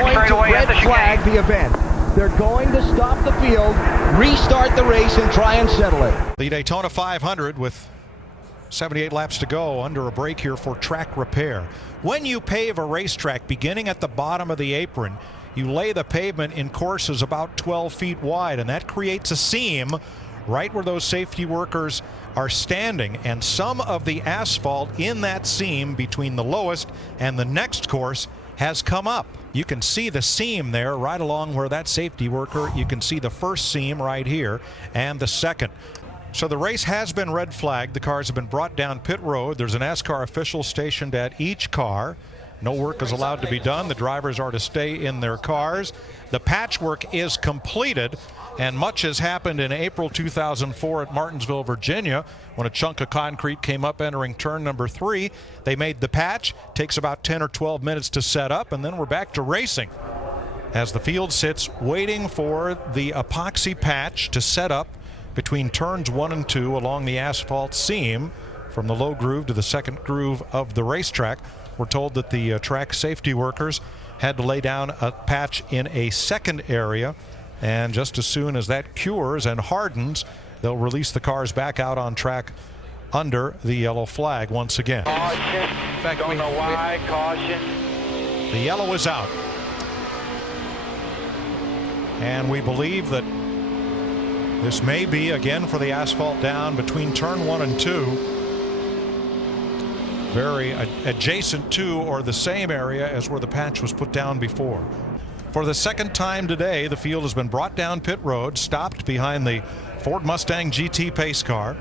going to red flag the event. They're going to stop the field, restart the race, and try and settle it. The Daytona 500 with 78 laps to go, under a break here for track repair. When you pave a racetrack, beginning at the bottom of the apron, you lay the pavement in courses about 12 feet wide, and that creates a seam right where those safety workers are standing, and some of the asphalt in that seam between the lowest and the next course has come up. You can see the seam there right along where that safety worker, you can see the first seam right here and the second. So the race has been red flagged. The cars have been brought down pit road. There's a NASCAR official stationed at each car. No work is allowed to be done. The drivers are to stay in their cars. The patchwork is completed, and much has happened in April 2004 at Martinsville, Virginia, when a chunk of concrete came up entering turn number 3. They made the patch. Takes about 10 or 12 minutes to set up, and then we're back to racing as the field sits waiting for the epoxy patch to set up between turns 1 and 2 along the asphalt seam from the low groove to the second groove of the racetrack. We're told that the track safety workers had to lay down a patch in a second area, and just as soon as that cures and hardens, they'll release the cars back out on track under the yellow flag once again. Caution. In fact, Don't know why. Caution. The yellow is out, and we believe that this may be again for the asphalt down between turn 1 and 2. Very adjacent to or the same area as where the patch was put down before. For the second time today, the field has been brought down pit road, stopped behind the Ford Mustang GT pace car.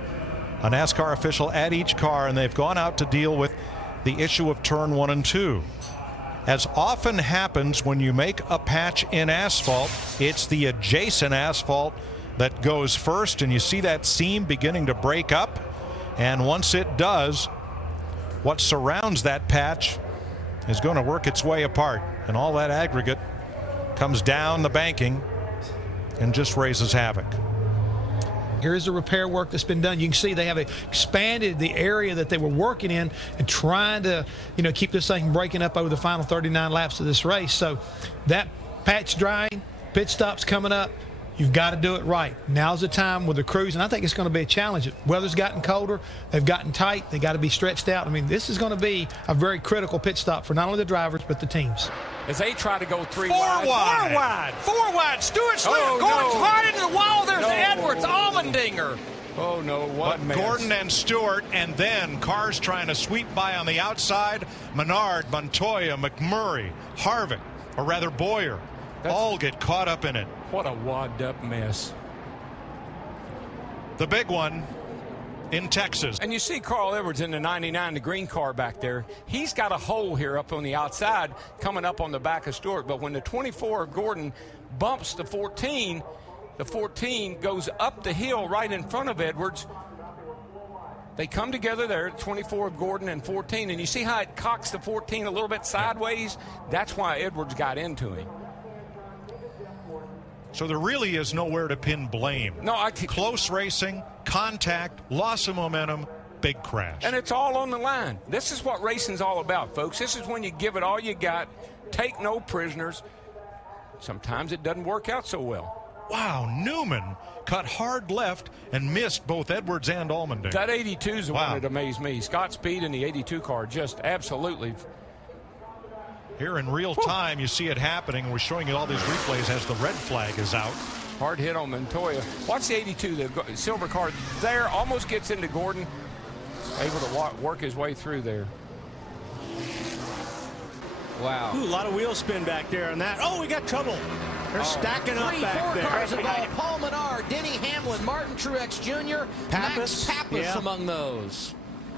A NASCAR official at each car, and they've gone out to deal with the issue of turn 1 and 2. As often happens when you make a patch in asphalt, it's the adjacent asphalt that goes first, and you see that seam beginning to break up, and once it does, what surrounds that patch is going to work its way apart, and all that aggregate comes down the banking and just raises havoc. Here's the repair work that's been done. You can see they have expanded the area that they were working in and trying to, keep this thing from breaking up over the final 39 laps of this race. So that patch drying, pit stops coming up. You've got to do it right. Now's the time with the crews, and I think it's going to be a challenge. Weather's gotten colder. They've gotten tight. They got to be stretched out. I mean, this is going to be a very critical pit stop for not only the drivers but the teams. As they try to go Four wide. Stewart Gordon's hard into the wall. There's Edwards, Allmendinger. Oh, no, what mess. Gordon and Stewart, and then cars trying to sweep by on the outside. Menard, Montoya, McMurray, Harvick, or rather Bowyer, all get caught up in it. What a wadded-up mess. The big one in Texas. And you see Carl Edwards in the 99, the green car back there. He's got a hole here up on the outside coming up on the back of Stewart. But when the 24 of Gordon bumps the 14 goes up the hill right in front of Edwards. They come together there, 24 of Gordon and 14. And you see how it cocks the 14 a little bit sideways? That's why Edwards got into him. So there really is nowhere to pin blame. No, close racing, contact, loss of momentum, big crash. And it's all on the line. This is what racing's all about, folks. This is when you give it all you got, take no prisoners. Sometimes it doesn't work out so well. Wow, Newman cut hard left and missed both Edwards and Allmendinger. That 82 is the one that amazed me. Scott Speed in the 82 car just absolutely. Here in real time, you see it happening. We're showing you all these replays as the red flag is out. Hard hit on Montoya. Watch the 82, the silver car there, almost gets into Gordon. Able to work his way through there. Wow. Ooh, a lot of wheel spin back there on that. Oh, we got trouble. They're stacking up back there. 4 cars involved. Paul Menard, Denny Hamlin, Martin Truex Jr., Max Pappas among those.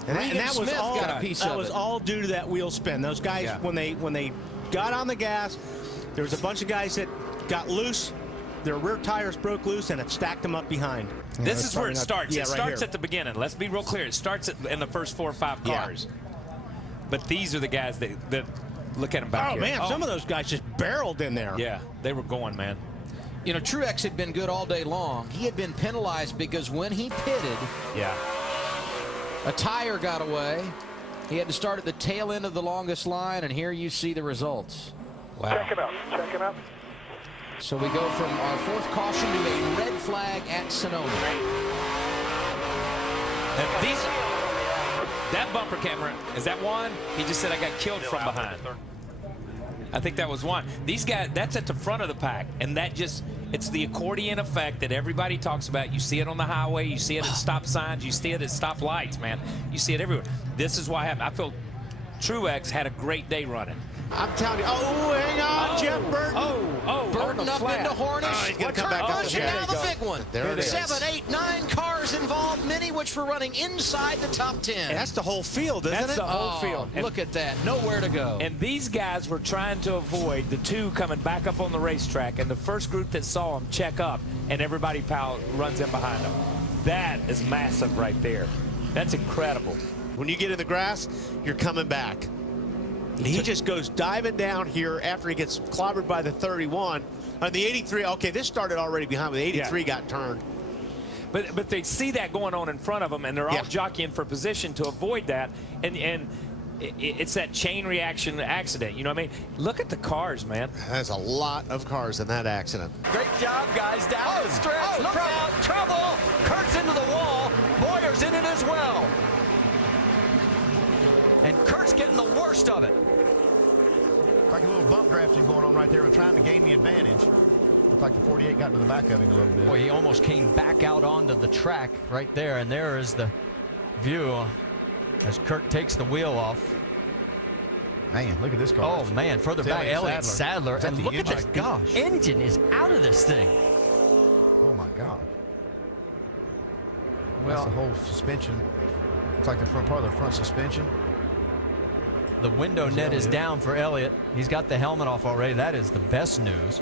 And that was all, got a piece of it. That was all due to that wheel spin. Those guys, when they got on the gas, there was a bunch of guys that got loose. Their rear tires broke loose, and it stacked them up behind. This is where it starts. Yeah, it starts at the beginning. Let's be real clear. It starts in the first 4 or 5 cars. But these are the guys that look at them back here. Man, some of those guys just barreled in there. Yeah, they were going, man. Truex had been good all day long. He had been penalized because when he pitted, a tire got away. He had to start at the tail end of the longest line, and here you see the results. Wow. Check it up. So we go from our fourth caution to a red flag at Sonoma. That bumper camera, is that Juan? He just said I got killed from behind. I think that was Juan. These guys, that's at the front of the pack, and that just, it's the accordion effect that everybody talks about. You see it on the highway, you see it at stop signs, you see it at stop lights, man. You see it everywhere. This is why I feel Truex had a great day running. I'm telling you. Oh, hang on, Jeff Burton. Burton up into Hornish. He's going to come back up and now the big one. There it is. 7, 8, 9 cars involved, many which were running inside the top 10. That's the whole field, isn't it? That's the whole field. Look at that. Nowhere to go. And these guys were trying to avoid the two coming back up on the racetrack, and the first group that saw them check up, and everybody runs in behind them. That is massive right there. That's incredible. When you get in the grass, you're coming back. He just goes diving down here after he gets clobbered by the 31. The 83, okay, this started already behind, but the 83 got turned. But they see that going on in front of them, and they're all jockeying for position to avoid that. And it's that chain reaction accident. You know what I mean? Look at the cars, man. There's a lot of cars in that accident. Great job, guys. Down the stretch. Look out. Trouble. Kurt's into the wall. Bowyer's in it as well. And Kurt's getting the worst of it. Like a little bump drafting going on right there and trying to gain the advantage. Looks like the 48 got into the back of him a little bit. Boy, he almost came back out onto the track right there, and there is the view as Kurt takes the wheel off. Man, look at this car. Oh, man, further back, Elliott Sadler. And look at this. Gosh. The engine is out of this thing. Oh, my God. Well, that's the whole suspension. It's like the front part of the front suspension. The window net is down for Elliott. He's got the helmet off already. That is the best news.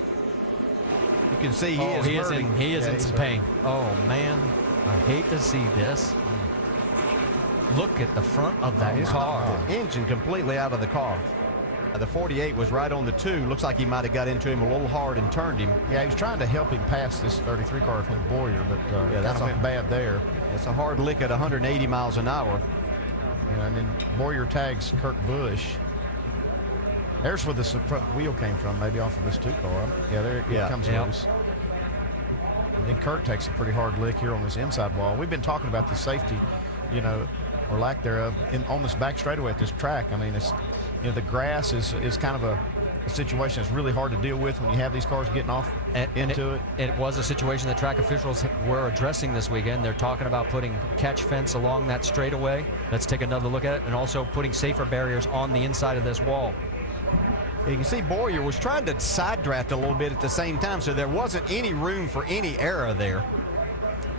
You can see he is in some pain. Oh, man. I hate to see this. Look at the front of that car. Engine completely out of the car. The 48 was right on the 2. Looks like he might have got into him a little hard and turned him. Yeah, he was trying to help him pass this 33 car from Bowyer, but that went bad there. That's a hard lick at 180 miles an hour. Yeah, and then Bowyer tags Kurt Busch. There's where the front wheel came from, maybe off of this 2 car. Yeah, there it comes loose. And then Kurt takes a pretty hard lick here on this inside wall. We've been talking about the safety, you know, or lack thereof, on this back straightaway at this track. I mean, it's, you know, the grass is kind of a situation that's really hard to deal with when you have these cars getting off into it. It was a situation that track officials were addressing this weekend. They're talking about putting catch fence along that straightaway. Let's take another look at it, and also putting safer barriers on the inside of this wall. You can see Bowyer was trying to side draft a little bit at the same time, so there wasn't any room for any error there.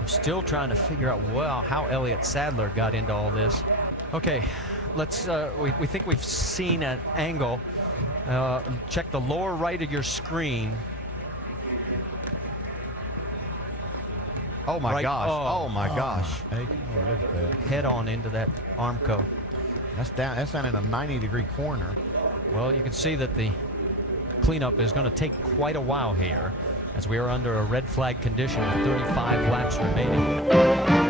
I'm still trying to figure out, well, how Elliott Sadler got into all this. Okay, let's, we think we've seen an angle. Check the lower right of your screen. Oh my gosh! Oh my gosh! Hey, look at that. Head on into that Armco. That's down in a 90-degree corner. Well, you can see that the cleanup is going to take quite a while here, as we are under a red flag condition with 35 laps remaining.